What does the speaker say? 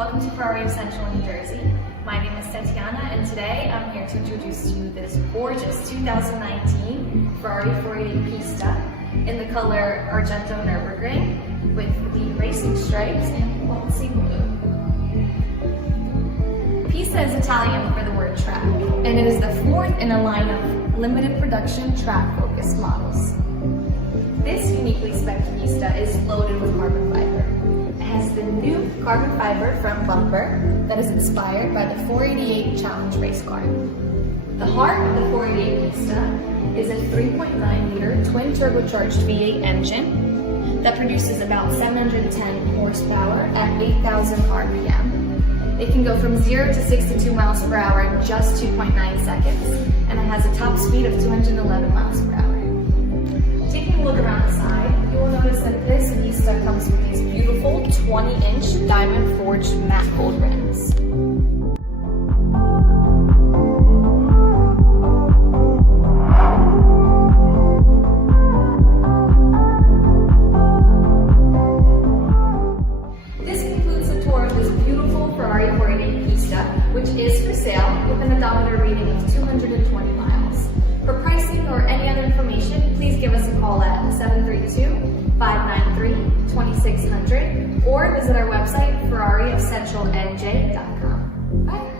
welcome to Ferrari of Central New Jersey. My name is Tatiana, and today I'm here to introduce to you this gorgeous 2019 Ferrari 488 Pista in the color Argento Nürburgring with the racing stripes and glossy blue. Pista is Italian for the word track, and it is the fourth in a line of limited production track-focused models. This uniquely spec'd Pista is loaded with carbon fiber. It has the new carbon fiber front bumper that is inspired by the 488 Challenge race car. The heart of the 488 Pista is a 3.9-liter twin turbocharged V8 engine that produces about 710 horsepower at 8,000 RPM. It can go from 0 to 62 miles per hour in just 2.9 seconds, and it has a top speed of 211 miles per hour. Taking a look around the side, you will notice that this Pista comes with these beautiful 20-inch diamond forged matte gold rims. This concludes the tour of this beautiful Ferrari 488 Pista, which is for sale with an odometer reading of 220 miles. For pricing or any other information, please give us a call at 732-593-2600 or visit our website, ferrariofcentralnj.com. Bye.